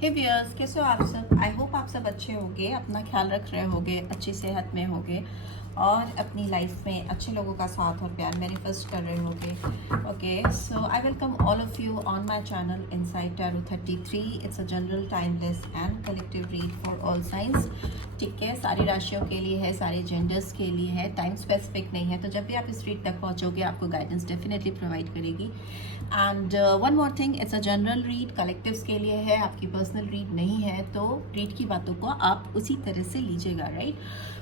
हे viewers, कैसे हो आप सब? आई होप आप सब अच्छे होंगे, अपना ख्याल रख रहे होंगे, अच्छी सेहत में होंगे और अपनी लाइफ में अच्छे लोगों का साथ और प्यार मैनिफेस्ट कर रहे होंगे। Okay, so I welcome all of you on my channel inside tarot 33। It's a general timeless and collective read for all science. ठीक है, सारी राशियों के लिए है, सारे जेंडर्स के लिए है, टाइम स्पेसिफिक नहीं है। तो जब भी आप इस रीड तक पहुंचोगे आपको गाइडेंस डेफिनेटली प्रोवाइड करेगी। And one more thing, it's a general read, collectives के लिए है, आपकी पर्सनल रीड नहीं है। तो रीड की बातों को आप उसी तरह से लीजिएगा, right?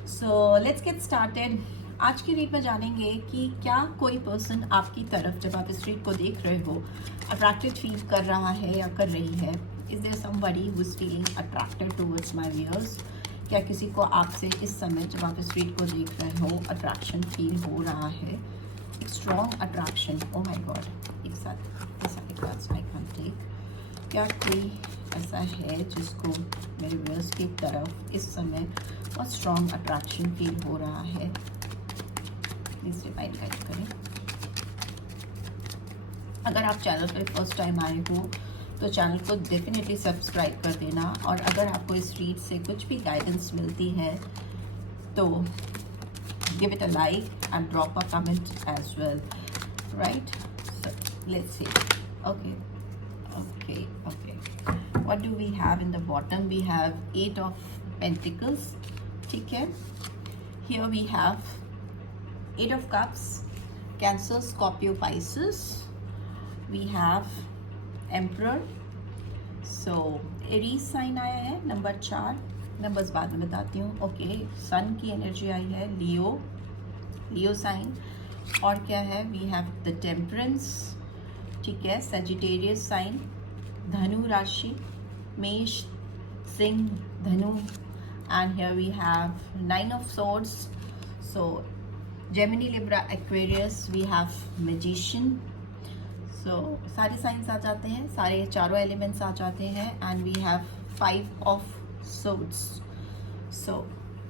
So let's get started. आज की रीड में जानेंगे कि क्या कोई पर्सन आपकी तरफ जब आप इस रीड को देख रहे हो अट्रैक्टेड फील कर रहा है या कर रही है। Is there somebody who is feeling attracted towards my viewers? क्या किसी को आपसे इस समय जब आप इस रीड को देख रहे हो अट्रैक्शन फील हो रहा है? Strong attraction, oh my God, एक साथ ये सारे कार्ड्स आई कैन टेक। क्या कोई ऐसा है जिसको मेरे व्यूअर्स की तरफ इस समय बहुत स्ट्रॉन्ग अट्रैक्शन फील हो रहा है? प्लीज डिवाइन गाइड करें। अगर आप चैनल पर फर्स्ट टाइम आए हो तो चैनल को डेफिनेटली सब्सक्राइब कर देना, और अगर आपको इस रीड से कुछ भी गाइडेंस मिलती है तो give it a like and drop a comment as well, right? So let's see. Okay, what do we have in the bottom? We have 8 of Pentacles. ठीक है, here we have 8 of Cups, Cancer, Scorpio, Pisces. We have Emperor. So Aries sign आया है, number 4। Numbers बाद में बताती हूँ। Okay, सन की energy आई है, लियो साइन। और क्या है? वी हैव द टेम्परेंस, ठीक है, सजिटेरियस साइन, धनु राशि, मेष, सिंह, धनु। And here we have 9 of swords. So Gemini, Libra, Aquarius, we have magician. So सारे साइंस आ जाते हैं, सारे चारों एलिमेंट्स आ जाते हैं। And we have 5 of swords. So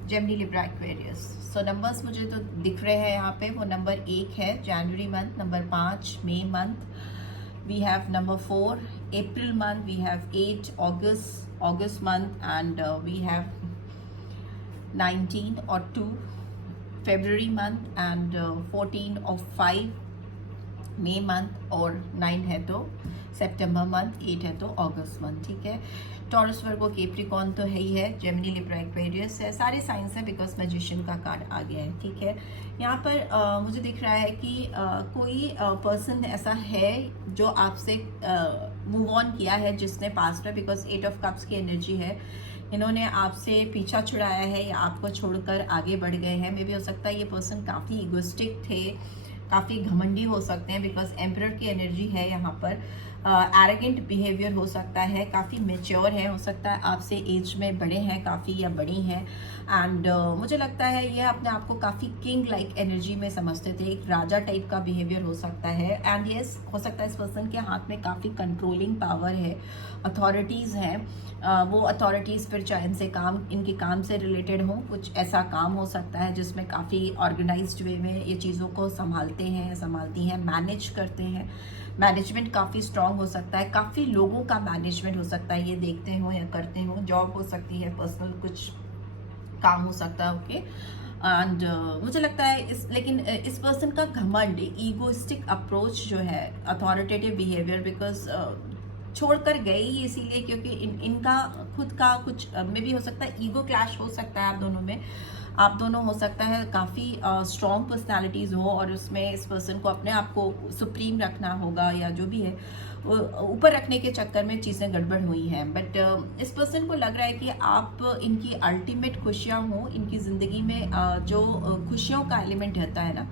Gemini, Libra, Aquarius. So numbers मुझे तो दिख रहे हैं यहाँ पे। वो नंबर 1 है January month, number 5 May month, we have number 4 April month, we have 8 August month, and we have 19 और 2 फरवरी मंथ, एंड 14 और 5 मई मंथ, और 9 है तो सितंबर मंथ, 8 है तो अगस्त मंथ। ठीक है, टॉरस, वर्गो, कैप्रिकॉर्न तो है ही है, जेमिनी, लिब्रा, एक्वेरियस है, सारे साइंस है बिकॉज मैजिशियन का कार्ड आ गया है। ठीक है, यहाँ पर मुझे दिख रहा है कि कोई पर्सन ऐसा है जो आपसे मूव ऑन किया है, जिसने पास्ट में, बिकॉज 8 ऑफ कप्स की एनर्जी है, इन्होंने आपसे पीछा छुड़ाया है या आपको छोड़कर आगे बढ़ गए हैं। मे भी हो सकता है ये पर्सन काफ़ी इगोस्टिक थे, काफ़ी घमंडी हो सकते हैं बिकॉज एम्परर की एनर्जी है यहाँ पर। एरोगेंट बिहेवियर हो सकता है, काफ़ी मेच्योर है, हो सकता है आपसे एज में बड़े हैं काफ़ी या बड़ी हैं। एंड मुझे लगता है ये अपने आप को काफ़ी किंग लाइक एनर्जी में समझते थे, एक राजा टाइप का बिहेवियर हो सकता है। एंड यस, हो सकता है इस पर्सन के हाथ में काफ़ी कंट्रोलिंग पावर है, अथॉरिटीज़ हैं। वो अथॉरिटीज़ फिर चाहे इनसे काम, इनके काम से रिलेटेड हो, कुछ ऐसा काम हो सकता है जिसमें काफ़ी ऑर्गेनाइज्ड वे में ये चीज़ों को संभालते हैं, संभालती हैं, मैनेज करते हैं। मैनेजमेंट काफ़ी स्ट्रांग हो सकता है, काफ़ी लोगों का मैनेजमेंट हो सकता है, ये देखते हो या करते हो। जॉब हो सकती है, पर्सनल कुछ काम हो सकता है। ओके, एंड मुझे लगता है लेकिन इस पर्सन का घमंड, ईगोइस्टिक अप्रोच जो है, अथॉरिटेटिव बिहेवियर, बिकॉज छोड़कर गए ही इसीलिए क्योंकि इनका खुद का कुछ में भी हो सकता है, ईगो क्लैश हो सकता है आप दोनों में। आप दोनों हो सकता है काफ़ी स्ट्रॉन्ग पर्सनालिटीज़ हो और उसमें इस पर्सन को अपने आप को सुप्रीम रखना होगा या जो भी है ऊपर रखने के चक्कर में चीज़ें गड़बड़ हुई हैं। बट इस पर्सन को लग रहा है कि आप इनकी अल्टीमेट खुशियाँ हों इनकी ज़िंदगी में। जो खुशियों का एलिमेंट रहता है ना,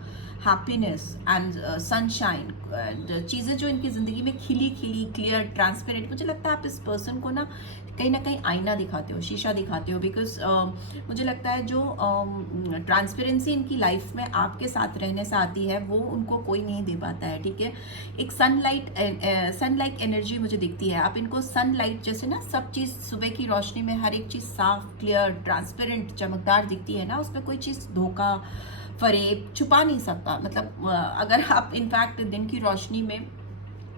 हैप्पीनेस एंड सनशाइन, चीज़ें जो इनकी ज़िंदगी में खिली खिली, क्लियर, ट्रांसपेरेंट, मुझे लगता है आप इस पर्सन को ना कहीं आईना दिखाते हो, शीशा दिखाते हो। बिकॉज मुझे लगता है जो ट्रांसपेरेंसी इनकी लाइफ में आपके साथ रहने से आती है वो उनको कोई नहीं दे पाता है। ठीक है, एक सनलाइट एनर्जी मुझे दिखती है। आप इनको सनलाइट जैसे ना, सब चीज़ सुबह की रोशनी में हर एक चीज़ साफ, क्लियर, ट्रांसपेरेंट, चमकदार दिखती है ना, उसमें कोई चीज़ धोखा, फरेब छुपा नहीं सकता। मतलब अगर आप इनफैक्ट दिन की रोशनी में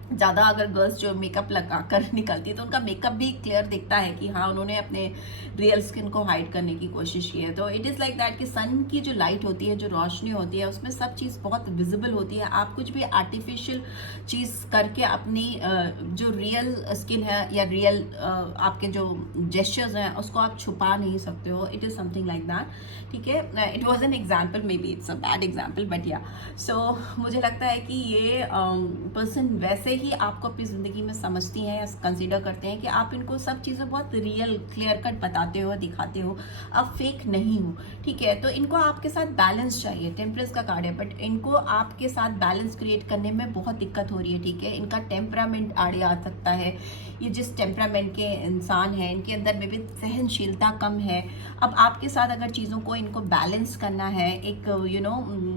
ज़्यादा अगर गर्ल्स जो मेकअप लगा कर निकलती है तो उनका मेकअप भी क्लियर दिखता है कि हाँ उन्होंने अपने रियल स्किन को हाइड करने की कोशिश की है। तो इट इज़ लाइक दैट कि सन की जो लाइट होती है, जो रोशनी होती है, उसमें सब चीज़ बहुत विजिबल होती है। आप कुछ भी आर्टिफिशियल चीज़ करके अपनी जो रियल स्किन है या रियल आपके जो जेस्चर्स हैं उसको आप छुपा नहीं सकते हो। It is something like that, ठीक है। It was an example, may be it's a bad example, but या सो मुझे लगता है कि ये पर्सन वैसे ही आपको अपनी ज़िंदगी में समझती हैं या कंसीडर करते हैं कि आप इनको सब चीज़ें बहुत रियल क्लियर कट बताते हो, दिखाते हो, आप फेक नहीं हो, ठीक है। तो इनको आपके साथ बैलेंस चाहिए। टेम्परेंस का कार्ड है, बट इनको आपके साथ बैलेंस क्रिएट करने में बहुत दिक्कत हो रही है, ठीक है। इनका टेम्परामेंट आड़े आ सकता है। ये जिस टेम्परामेंट के इंसान हैं, इनके अंदर में भी सहनशीलता कम है। अब आपके साथ अगर चीज़ों को इनको बैलेंस करना है, एक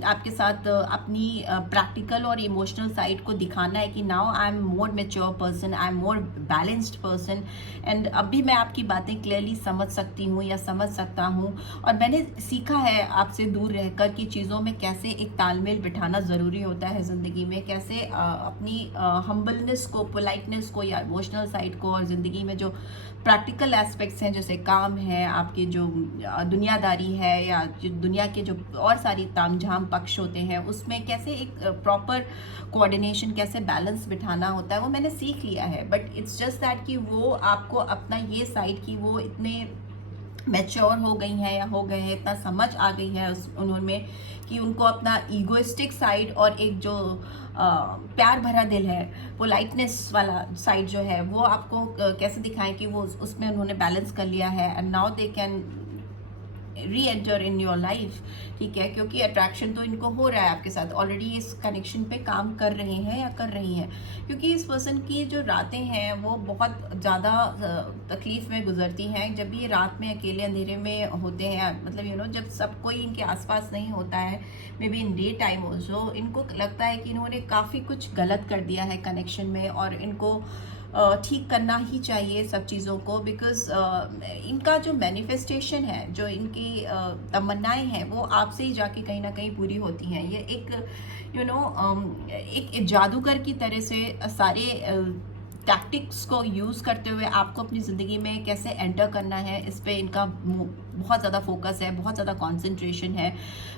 आपके साथ अपनी प्रैक्टिकल और इमोशनल साइड को दिखाना है कि now I am more mature person, I am more balanced person, and अभी मैं आपकी बातें क्लियरली समझ सकती हूँ या समझ सकता हूँ। और मैंने सीखा है आपसे दूर रहकर कि चीज़ों में कैसे एक तालमेल बिठाना ज़रूरी होता है ज़िंदगी में, कैसे अपनी हम्बलनेस को, पोलाइटनेस को या इमोशनल साइड को, और ज़िंदगी में जो प्रैक्टिकल एस्पेक्ट्स हैं जैसे काम है, आपकी जो दुनियादारी है, या जो दुनिया के जो और सारी तामझाम पक्ष होते हैं, उसमें कैसे एक प्रॉपर कोऑर्डिनेशन, कैसे बैलेंस बिठाना होता है, वो मैंने सीख लिया है। बट इट्स जस्ट दैट कि वो आपको अपना ये साइड की वो इतने मैच्योर हो गई हैं या हो गए हैं, इतना समझ आ गई है उन्होंने कि उनको अपना ईगोइस्टिक साइड और एक जो प्यार भरा दिल है, पोलाइटनेस वाला साइड जो है, वो आपको कैसे दिखाएं कि वो उसमें उन्होंने बैलेंस कर लिया है, एंड नाउ दे कैन री एंटर इन योर लाइफ, ठीक है। क्योंकि अट्रैक्शन तो इनको हो रहा है आपके साथ, ऑलरेडी इस कनेक्शन पे काम कर रहे हैं या कर रही हैं। क्योंकि इस पर्सन की जो रातें हैं वो बहुत ज़्यादा तकलीफ में गुजरती हैं जब ये रात में अकेले अंधेरे में होते हैं, मतलब जब सब कोई इनके आसपास नहीं होता है, may be in day time also, इनको लगता है कि इन्होंने काफ़ी कुछ गलत कर दिया है कनेक्शन में, और इनको ठीक करना ही चाहिए सब चीज़ों को। बिकॉज इनका जो मैनिफेस्टेशन है, जो इनकी तमन्नाएं हैं, वो आपसे ही जाके कहीं ना कहीं पूरी होती हैं। ये एक एक जादूगर की तरह से सारे टैक्टिक्स को यूज़ करते हुए आपको अपनी ज़िंदगी में कैसे एंटर करना है, इस पे इनका बहुत ज़्यादा फोकस है, बहुत ज़्यादा कंसंट्रेशन है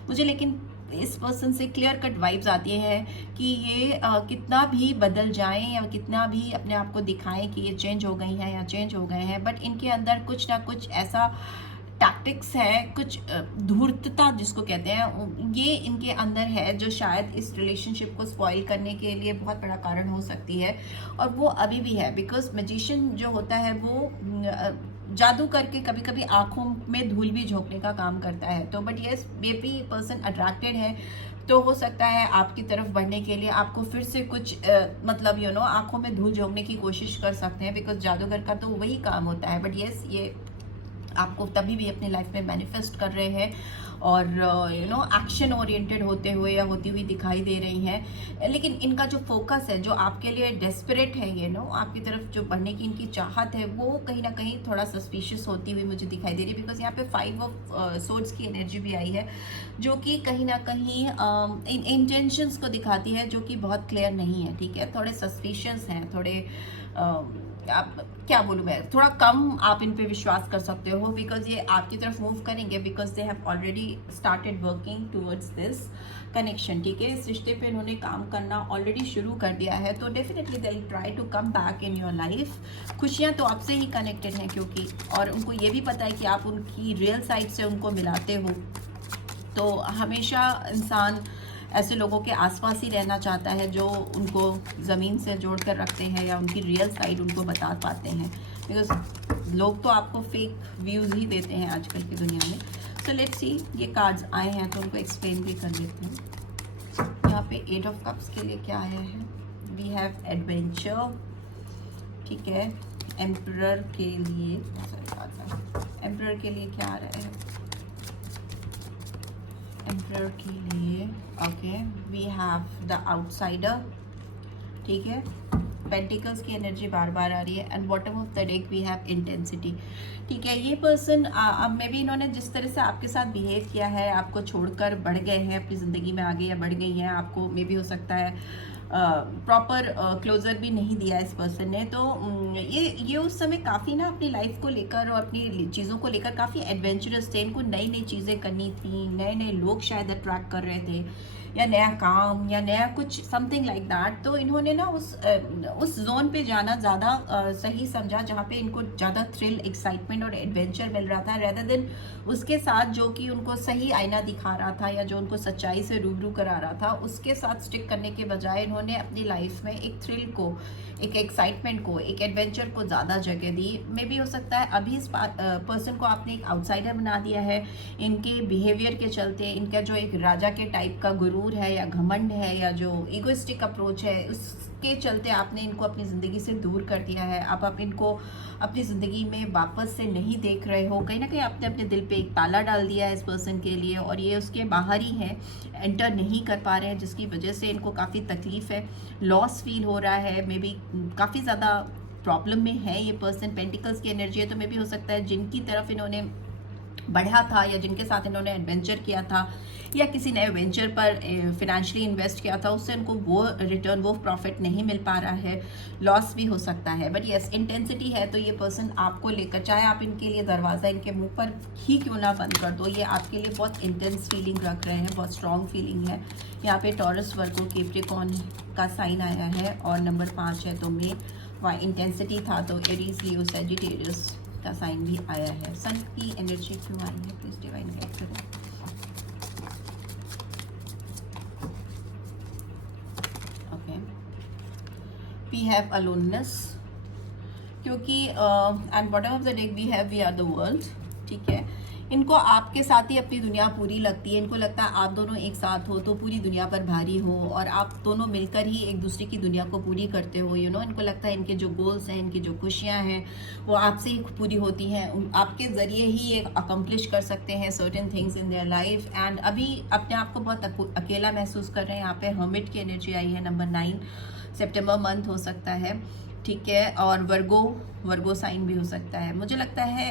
मुझे। लेकिन इस पर्सन से क्लियर कट वाइब्स आती हैं कि ये कितना भी बदल जाएं या कितना भी अपने आप को दिखाएं कि ये चेंज हो गई हैं या चेंज हो गए हैं, बट इनके अंदर कुछ ना कुछ ऐसा टैक्टिक्स है, कुछ धूर्तता जिसको कहते हैं, ये इनके अंदर है जो शायद इस रिलेशनशिप को स्पॉइल करने के लिए बहुत बड़ा कारण हो सकती है। और वो अभी भी है, बिकॉज मैजिशियन जो होता है वो जादू करके कभी कभी आंखों में धूल भी झोंकने का काम करता है। तो but yes, may be person attracted है, तो हो सकता है आपकी तरफ बढ़ने के लिए आपको फिर से कुछ मतलब आंखों में धूल झोंकने की कोशिश कर सकते हैं, बिकॉज जादूगर का तो वही काम होता है। बट यस, ये आपको तभी भी अपनी लाइफ में मैनिफेस्ट कर रहे हैं और एक्शन ओरिएंटेड होते हुए या होती हुई दिखाई दे रही हैं। लेकिन इनका जो फोकस है, जो आपके लिए डेस्परेट है, आपकी तरफ जो बढ़ने की इनकी चाहत है, वो कहीं ना कहीं थोड़ा सस्पिशियस होती हुई मुझे दिखाई दे रही है। बिकॉज यहाँ पे 5 ऑफ सोर्ड्स की एनर्जी भी आई है, जो कि कहीं ना कहीं इंटेंशंस को दिखाती है, जो कि बहुत क्लियर नहीं है, ठीक है। थोड़े सस्पिशियस हैं, थोड़े आप क्या बोलूँ मैं, थोड़ा कम आप इन पे विश्वास कर सकते हो, बिकॉज ये आपकी तरफ मूव करेंगे, because they have already started working towards this connection, ठीक है। इस रिश्ते पे इन्होंने काम करना ऑलरेडी शुरू कर दिया है, तो definitely they will try to come back in your life. खुशियाँ तो आपसे ही कनेक्टेड हैं, क्योंकि और उनको ये भी पता है कि आप उनकी रियल साइड से उनको मिलाते हो। तो हमेशा इंसान ऐसे लोगों के आसपास ही रहना चाहता है जो उनको ज़मीन से जोड़ कर रखते हैं या उनकी रियल साइड उनको बता पाते हैं, बिकॉज लोग तो आपको फेक व्यूज़ ही देते हैं आजकल की दुनिया में। सो लेट्स सी, ये कार्ड्स आए हैं तो उनको एक्सप्लेन भी कर लेते हैं। यहाँ पे 8 ऑफ कप्स के लिए क्या आया है? वी हैव एडवेंचर, ठीक है। एम्परर के लिए क्या आ रहा है? एम्परर के लिए okay, we have the outsider, ठीक है। पेंटिकल्स की एनर्जी बार बार आ रही है, and bottom of the deck we have intensity, ठीक है। ये पर्सन अब मे बी इन्होंने जिस तरह से आपके साथ बिहेव किया है, आपको छोड़कर बढ़ गए हैं, अपनी ज़िंदगी में आगे या बढ़ गई हैं, आपको मे बी हो सकता है प्रॉपर क्लोजर भी नहीं दिया इस पर्सन ने। तो ये उस समय काफ़ी ना अपनी लाइफ को लेकर और अपनी चीज़ों को लेकर काफ़ी एडवेंचरस थे। इनको नई नई चीज़ें करनी थी, नए नए लोग शायद अट्रैक्ट कर रहे थे, या नया काम या नया कुछ समथिंग लाइक दैट। तो इन्होंने ना उस जोन पे जाना ज़्यादा सही समझा जहाँ पे इनको ज़्यादा थ्रिल, एक्साइटमेंट और एडवेंचर मिल रहा था, रेदर देन उसके साथ जो कि उनको सही आईना दिखा रहा था या जो उनको सच्चाई से रूबरू करा रहा था, उसके साथ स्टिक करने के बजाय इन्होंने अपनी लाइफ में एक थ्रिल को, एक एक्साइटमेंट को, एक एडवेंचर को ज़्यादा जगह दी। मे भी हो सकता है अभी इस पर्सन को आपने एक आउटसाइडर बना दिया है इनके बिहेवियर के चलते। इनका जो एक राजा के टाइप का गुरूर है या घमंड है या जो इगोइस्टिक अप्रोच है, उसके चलते आपने इनको अपनी ज़िंदगी से दूर कर दिया है। आप इनको अपनी ज़िंदगी में वापस से नहीं देख रहे हो। कहीं ना कहीं आपने अपने दिल पे एक ताला डाल दिया है इस पर्सन के लिए, और ये उसके बाहर ही है, एंटर नहीं कर पा रहे हैं, जिसकी वजह से इनको काफ़ी तकलीफ़ है, लॉस फील हो रहा है। मे बी काफ़ी ज़्यादा प्रॉब्लम में है ये पर्सन। पेंटिकल्स की एनर्जी है, तो मे भी हो सकता है जिनकी तरफ इन्होंने बढ़ा था या जिनके साथ इन्होंने एडवेंचर किया था या किसी नए वेंचर पर फिनेंशियली इन्वेस्ट किया था, उससे उनको वो रिटर्न, वो प्रॉफिट नहीं मिल पा रहा है, लॉस भी हो सकता है। बट यस, इंटेंसिटी है। तो ये पर्सन आपको लेकर, चाहे आप इनके लिए दरवाज़ा इनके मुंह पर ही क्यों ना बंद कर दो, ये आपके लिए बहुत इंटेंस फीलिंग रख रहे हैं, बहुत स्ट्रॉन्ग फीलिंग है। यहाँ पे टॉरस, वर्गो, कैप्रिकॉर्न का साइन आया है और नंबर 5 है, तो में वहाँ इंटेंसिटी था, तो एरीज, लियो, सजिटेरियस का साइन भी आया है। सन की एनर्जी क्यों आई है, प्लीज डिवाइन गाइड करें। ओके, वी हैव अलोननेस, क्योंकि and bottom of the deck we have we are the world. ठीक है, इनको आपके साथ ही अपनी दुनिया पूरी लगती है। इनको लगता है आप दोनों एक साथ हो तो पूरी दुनिया पर भारी हो, और आप दोनों मिलकर ही एक दूसरे की दुनिया को पूरी करते हो। यू नो, इनको लगता है इनके जो गोल्स हैं, इनकी जो खुशियां हैं, वो आपसे ही पूरी होती हैं। आपके ज़रिए ही ये अकम्प्लिश कर सकते हैं certain things in their life. And अभी अपने आप को बहुत अकेला महसूस कर रहे हैं। यहाँ पे हर्मिट की एनर्जी आई है, नंबर 9, सितंबर मंथ हो सकता है। ठीक है, और वर्गो साइन भी हो सकता है। मुझे लगता है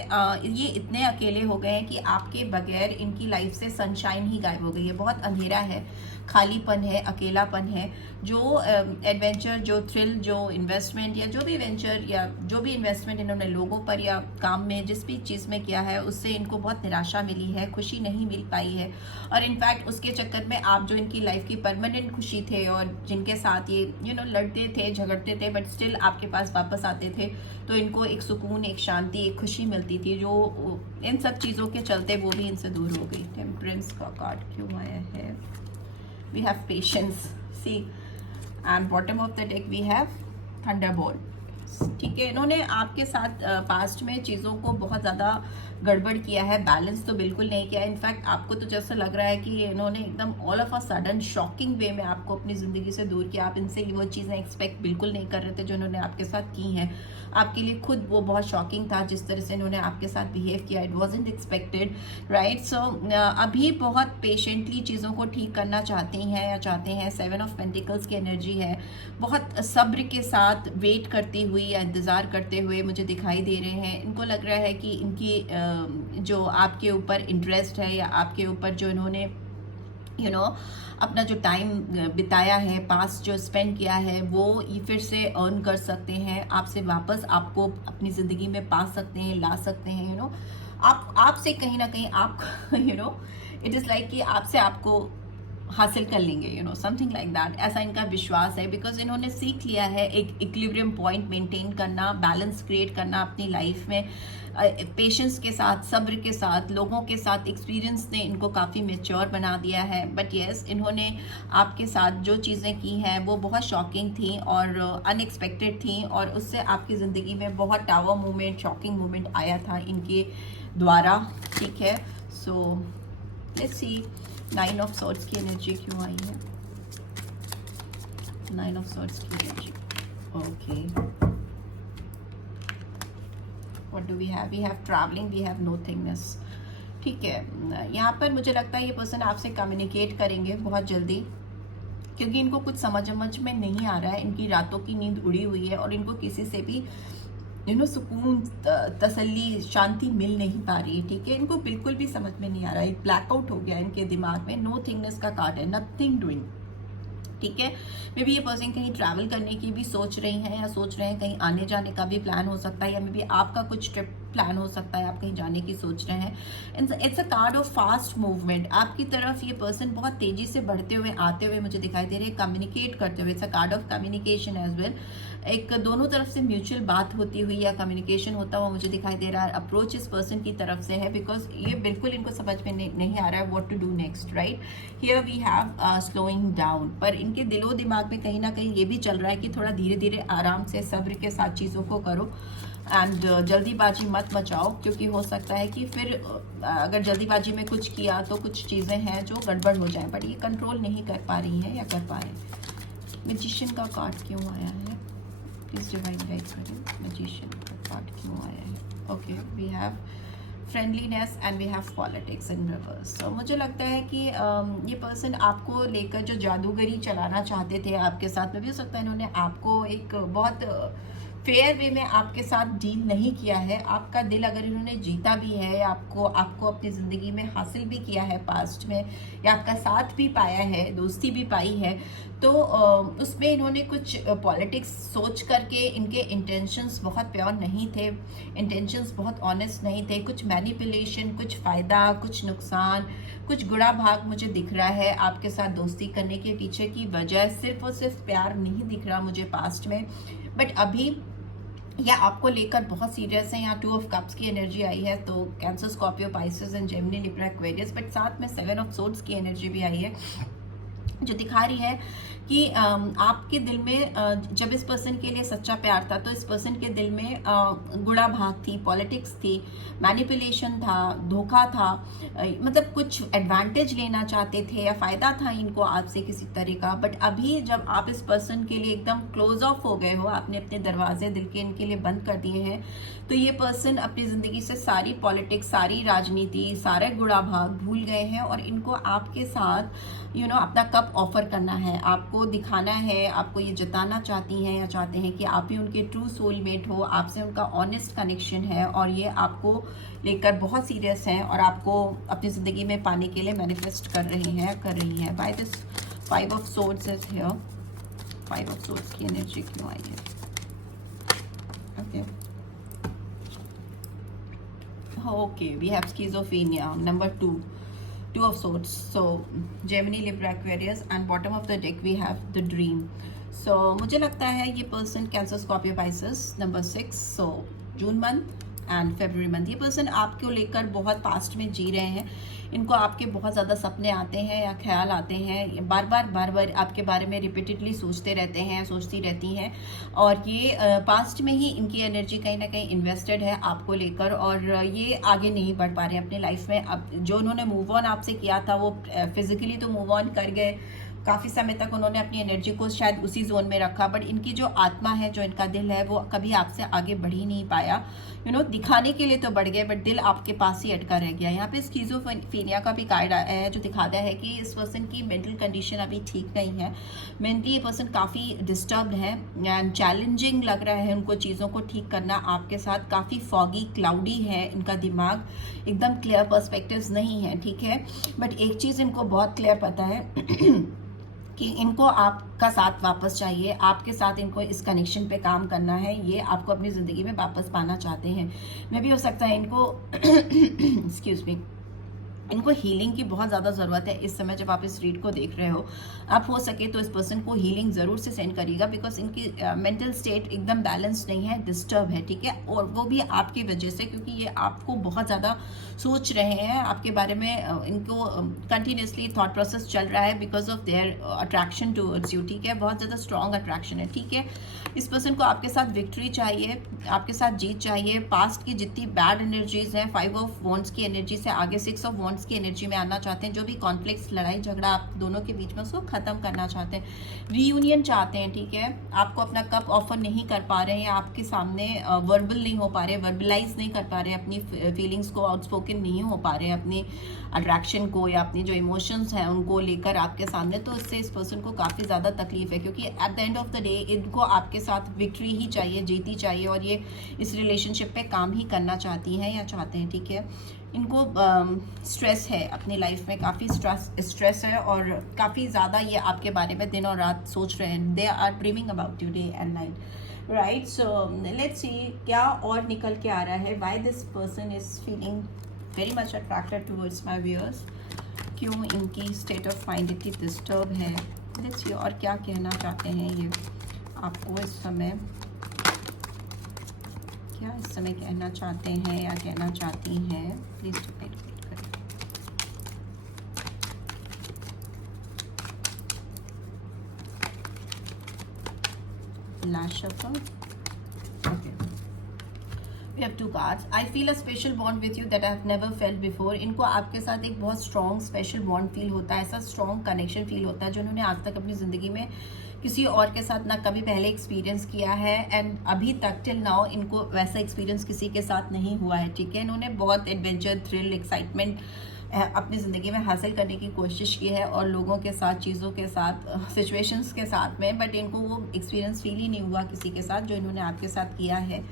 ये इतने अकेले हो गए हैं कि आपके बगैर इनकी लाइफ से सनशाइन ही गायब हो गई है। बहुत अंधेरा है, खालीपन है, अकेलापन है। जो एडवेंचर, जो थ्रिल, जो इन्वेस्टमेंट या जो भी वेंचर या जो भी इन्वेस्टमेंट इन्होंने लोगों पर या काम में जिस भी चीज़ में किया है, उससे इनको बहुत निराशा मिली है, खुशी नहीं मिल पाई है। और इनफैक्ट उसके चक्कर में आप जो इनकी लाइफ की परमानेंट खुशी थे और जिनके साथ ये लड़ते थे, झगड़ते थे, बट स्टिल आपके पास वापस आते थे, तो इनको एक सुकून, एक शांति, एक खुशी मिलती थी, जो इन सब चीज़ों के चलते वो भी इनसे दूर हो गई। टेम्परेंस का कार्ड क्यों आया है? We have patience, see, and bottom of the deck we have thunderbolt. ठीक है, इन्होंने आपके साथ पास्ट में चीज़ों को बहुत ज़्यादा गड़बड़ किया है, बैलेंस तो बिल्कुल नहीं किया। इनफैक्ट आपको तो जैसा लग रहा है कि इन्होंने एकदम all of a sudden shocking way में आपको अपनी ज़िंदगी से दूर किया। आप इनसे वो चीज़ें एक्सपेक्ट बिल्कुल नहीं कर रहे थे जो इन्होंने आपके साथ की हैं। आपके लिए खुद वो बहुत शॉकिंग था जिस तरह से इन्होंने आपके साथ बिहेव किया। It wasn't expected, right? So अभी बहुत पेशेंटली चीज़ों को ठीक करना चाहती हैं या चाहते हैं। 7 ऑफ पेंटिकल्स की एनर्जी है, बहुत सब्र के साथ वेट करती हुई या इंतज़ार करते हुए मुझे दिखाई दे रहे हैं। इनको लग रहा है कि इनकी जो आपके ऊपर इंटरेस्ट है या आपके ऊपर जो इन्होंने अपना जो टाइम बिताया है, पास जो स्पेंड किया है, वो ये फिर से अर्न कर सकते हैं, आपसे वापस आपको अपनी ज़िंदगी में पा सकते हैं, ला सकते हैं। आपसे कहीं ना कहीं आप इट इज़ लाइक कि आपसे आपको हासिल कर लेंगे, समथिंग लाइक दैट, ऐसा इनका विश्वास है। बिकॉज इन्होंने सीख लिया है एक इक्विलिब्रियम पॉइंट मेंटेन करना, बैलेंस क्रिएट करना अपनी लाइफ में, पेशेंस के साथ, सब्र के साथ, लोगों के साथ। एक्सपीरियंस ने इनको काफ़ी मेच्योर बना दिया है। बट येस, इन्होंने आपके साथ जो चीज़ें की हैं वो बहुत शॉकिंग थी और अनएक्सपेक्टेड थी, और उससे आपकी ज़िंदगी में बहुत टावर मोमेंट, शॉकिंग मोमेंट आया था इनके द्वारा। ठीक है, सो लेट्स सी 9 ऑफ सॉर्ड्स की एनर्जी क्यों आई है? 9 ऑफ सॉर्ड्स की energy, okay. What do we have? We have traveling, we have nothingness. ठीक है, यहाँ पर मुझे लगता है ये पर्सन आपसे कम्युनिकेट करेंगे बहुत जल्दी, क्योंकि इनको कुछ समझ में नहीं आ रहा है। इनकी रातों की नींद उड़ी हुई है और इनको किसी से भी सुकून, तसल्ली, शांति मिल नहीं पा रही है। ठीक है, इनको बिल्कुल भी समझ में नहीं आ रहा है, ब्लैकआउट हो गया इनके दिमाग में। नो थिंगनेस का कार्ड है, नथिंग डूइंग, ठीक है। मे बी ये पर्सन कहीं ट्रैवल करने की भी सोच रही हैं या सोच रहे हैं, कहीं आने जाने का भी प्लान हो सकता है, या मे बी आपका कुछ ट्रिप प्लान हो सकता है, आप कहीं जाने की सोच रहे हैं। It's a card of fast movement. आपकी तरफ ये पर्सन बहुत तेजी से बढ़ते हुए आते हुए मुझे दिखाई दे रहे हैं, कम्युनिकेट करते हुए। It's a card of communication as well. एक दोनों तरफ से म्यूचुअल बात होती हुई या कम्युनिकेशन होता हुआ मुझे दिखाई दे रहा है। अप्रोच इस पर्सन की तरफ से है, बिकॉज ये बिल्कुल इनको समझ में नहीं आ रहा है what to do next, right. Here we have slowing down, पर इनके दिलो दिमाग में कहीं ना कहीं ये भी चल रहा है कि थोड़ा धीरे धीरे आराम से सब्र के साथ चीज़ों को करो एंड जल्दीबाजी मत मचाओ, क्योंकि हो सकता है कि फिर अगर जल्दीबाजी में कुछ किया तो कुछ चीज़ें हैं जो गड़बड़ हो जाए, बट ये कंट्रोल नहीं कर पा रही हैं या कर पा रहे हैं। मैजिशियन का कार्ड क्यों आया है? प्लीज डिवाइन गाइड करें, मैजिशियन का कार्ड क्यों आया है? Okay, we have friendliness and we have politics in reverse. तो मुझे लगता है कि ये पर्सन आपको लेकर जो जादूगरी चलाना चाहते थे आपके साथ में, भी हो सकता है इन्होंने आपको एक बहुत फेयर वे में आपके साथ डील नहीं किया है। आपका दिल अगर इन्होंने जीता भी है, आपको अपनी ज़िंदगी में हासिल भी किया है पास्ट में, या आपका साथ भी पाया है, दोस्ती भी पाई है, तो उसमें इन्होंने कुछ पॉलिटिक्स सोच करके, इनके इंटेंशंस बहुत प्योर नहीं थे, इंटेंशंस बहुत ऑनेस्ट नहीं थे, कुछ मैनिपुलेशन, कुछ फ़ायदा, कुछ नुकसान, कुछ गुड़ा भाग मुझे दिख रहा है। आपके साथ दोस्ती करने के पीछे की वजह सिर्फ और सिर्फ प्यार नहीं दिख रहा मुझे पास्ट में, बट अभी या आपको लेकर बहुत सीरियस है। यहाँ 2 ऑफ कप्स की एनर्जी आई है, तो cancer, Scorpio, Pisces and Gemini, Libra, Aquarius, but साथ में 7 ऑफ सोर्ड्स की एनर्जी भी आई है, जो दिखा रही है कि आपके दिल में जब इस पर्सन के लिए सच्चा प्यार था, तो इस पर्सन के दिल में गुड़ा भाग थी, पॉलिटिक्स थी, मैनिपुलेशन था, धोखा था, मतलब कुछ एडवांटेज लेना चाहते थे या फ़ायदा था इनको आपसे किसी तरह का। बट अभी जब आप इस पर्सन के लिए एकदम क्लोज ऑफ हो गए हो, आपने अपने दरवाजे दिल के इनके लिए बंद कर दिए हैं, तो ये पर्सन अपनी ज़िंदगी से सारी पॉलिटिक्स, सारी राजनीति, सारे गुड़ा भाग भूल गए हैं, और इनको आपके साथ अपना कप ऑफर करना है, आपको दिखाना है, आपको ये जताना चाहती हैं या चाहते हैं कि आप ही उनके ट्रू सोलमेट हो, आपसे उनका ऑनेस्ट कनेक्शन है, और ये आपको लेकर बहुत सीरियस हैं और आपको अपनी ज़िंदगी में पाने के लिए मैनिफेस्ट कर रही हैं। By this 5 of swords is here. 5 of swords की एनर्जी क्यों आई है? Okay, we have schizophrenia, number 2 of swords, so Gemini, Libra, Aquarius, and bottom of the deck we have the dream. So मुझे लगता है ये person cancer, Scorpio, Pisces, number 6, so June month and February month. ये person आपको लेकर बहुत past में जी रहे हैं, इनको आपके बहुत ज़्यादा सपने आते हैं या ख्याल आते हैं, बार बार आपके बारे में रिपीटेडली सोचते रहते हैं, सोचती रहती हैं, और ये पास्ट में ही इनकी एनर्जी कहीं ना कहीं इन्वेस्टेड है आपको लेकर, और ये आगे नहीं बढ़ पा रहे हैं अपनी लाइफ में। अब जो उन्होंने मूव ऑन आपसे किया था, वो फिजिकली तो मूव ऑन कर गए, काफ़ी समय तक उन्होंने अपनी एनर्जी को शायद उसी जोन में रखा, बट इनकी जो आत्मा है, जो इनका दिल है, वो कभी आपसे आगे बढ़ ही नहीं पाया। दिखाने के लिए तो बढ़ गए, बट दिल आपके पास ही अटका रह गया। यहाँ पे स्किज़ोफ्रेनिया का भी कार्ड है, जो दिखाता है कि इस पर्सन की मेंटल कंडीशन अभी ठीक नहीं है। मेंटली ये पर्सन काफ़ी डिस्टर्ब्ड है एंड चैलेंजिंग लग रहा है उनको चीज़ों को ठीक करना आपके साथ। काफ़ी फॉगी, क्लाउडी है इनका दिमाग, एकदम क्लियर पर्सपेक्टिव्स नहीं है, ठीक है। बट एक चीज़ इनको बहुत क्लियर पता है कि इनको आपका साथ वापस चाहिए, आपके साथ इनको इस कनेक्शन पे काम करना है, ये आपको अपनी ज़िंदगी में वापस पाना चाहते हैं। मे भी हो सकता है इनको एक्सक्यूज मी, इनको हीलिंग की बहुत ज़्यादा ज़रूरत है इस समय जब आप इस रीड को देख रहे हो। आप हो सके तो इस पर्सन को हीलिंग ज़रूर से सेंड करिएगा, बिकॉज इनकी मेंटल स्टेट एकदम बैलेंस्ड नहीं है, डिस्टर्ब है, ठीक है। और वो भी आपकी वजह से, क्योंकि ये आपको बहुत ज़्यादा सोच रहे हैं, आपके बारे में इनको कंटिन्यूसली थॉट प्रोसेस चल रहा है because of their attraction towards you, ठीक है। बहुत ज़्यादा स्ट्रॉन्ग अट्रैक्शन है, ठीक है। इस पर्सन को आपके साथ विक्ट्री चाहिए, आपके साथ जीत चाहिए। पास्ट की जितनी बैड एनर्जीज हैं, 5 ऑफ वॉन्ड्स की एनर्जी से आगे 6 ऑफ वॉन्ड्स की एनर्जी में आना चाहते हैं। जो भी कॉन्फ्लिक्ट्स, लड़ाई झगड़ा आप दोनों के बीच में, उसको ख़त्म करना चाहते हैं, रीयूनियन चाहते हैं, ठीक है। आपको अपना कप ऑफर नहीं कर पा रहे हैं, आपके सामने वर्बल नहीं हो पा रहे, वर्बलाइज नहीं कर पा रहे, अपनी फीलिंग्स को आउटस्पोकन नहीं हो पा रहे, अपनी अट्रैक्शन को या अपनी जो इमोशंस हैं उनको लेकर आपके सामने, तो इससे इस पर्सन को काफ़ी ज़्यादा तकलीफ है, क्योंकि at the end of the day इनको आपके साथ विक्ट्री ही चाहिए, जीती चाहिए, और ये इस रिलेशनशिप पे काम ही करना चाहती हैं या चाहते हैं, ठीक है। इनको स्ट्रेस है अपनी लाइफ में, काफ़ी स्ट्रेस है और काफ़ी ज़्यादा ये आपके बारे में दिन और रात सोच रहे हैं. They are dreaming about you day and night, right. So let's see क्या और निकल के आ रहा है. Why this person is feeling very much attracted towards my viewers. क्यों इनकी स्टेट ऑफ माइंड इतनी डिस्टर्ब है. लेट्स सी और क्या कहना चाहते हैं ये आपको इस समय. क्या इस समय कहना चाहते हैं या कहना चाहती हैं. प्लीज रिपीट करें. Last shuffle. Okay, we have 2 cards. I feel a special bond with you that I have never felt before. इनको आपके साथ एक बहुत स्ट्रॉन्ग स्पेशल बॉन्ड फील होता है, ऐसा स्ट्रॉन्ग कनेक्शन फील होता है जो उन्होंने आज तक अपनी ज़िंदगी में किसी और के साथ ना कभी पहले एक्सपीरियंस किया है. एंड अभी तक टिल नाउ इनको वैसा एक्सपीरियंस किसी के साथ नहीं हुआ है. ठीक है, इन्होंने बहुत एडवेंचर, थ्रिल, एक्साइटमेंट अपनी ज़िंदगी में हासिल करने की कोशिश की है और लोगों के साथ, चीज़ों के साथ, सिचुएशंस के साथ में, बट इनको वो एक्सपीरियंस फील ही नहीं हुआ किसी के साथ जो इन्होंने आपके साथ किया है.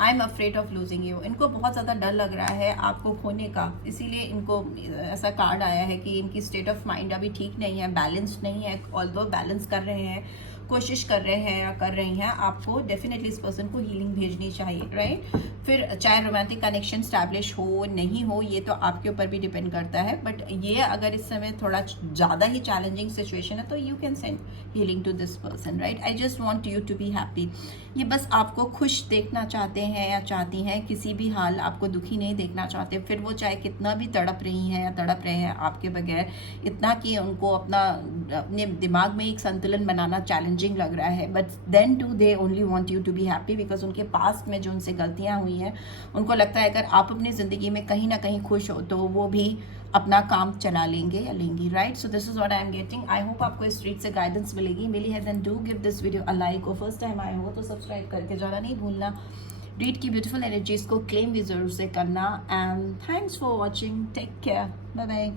I am afraid of losing you. इनको बहुत ज़्यादा डर लग रहा है आपको खोने का, इसीलिए इनको ऐसा कार्ड आया है कि इनकी स्टेट ऑफ माइंड अभी ठीक नहीं है, बैलेंस्ड नहीं है. ऑल्दो बैलेंस कर रहे हैं, कोशिश कर रहे हैं या कर रही हैं, आपको डेफिनेटली इस पर्सन को हीलिंग भेजनी चाहिए, राइट. फिर चाहे रोमांटिक कनेक्शन स्टैब्लिश हो नहीं हो, ये तो आपके ऊपर भी डिपेंड करता है, बट ये अगर इस समय थोड़ा ज़्यादा ही चैलेंजिंग सिचुएशन है तो you can send healing to this person, right. I just want you to be happy. ये बस आपको खुश देखना चाहते हैं या चाहती हैं, किसी भी हाल आपको दुखी नहीं देखना चाहते. फिर वो चाहे कितना भी तड़प रही हैं या तड़प रहे हैं आपके बगैर, इतना कि उनको अपने दिमाग में एक संतुलन बनाना चैलेंजिंग लग रहा है, but then to they only want you to be happy because उनके पास्ट में जो उनसे गलतियां हुई हैं, उनको लगता है अगर आप अपनी ज़िंदगी में कहीं ना कहीं खुश हो तो वो भी अपना काम चला लेंगे या लेंगी, right. So this is what I am getting. I hope आपको इस स्ट्रीट से गाइडेंस मिली है. Then do give this video a like, और फर्स्ट टाइम आए हो तो सब्सक्राइब करके जाना नहीं भूलना. रीड की ब्यूटीफुल एनर्जीज को क्लेम भी जरूर से करना. And thanks for watching. Take care. Bye bye.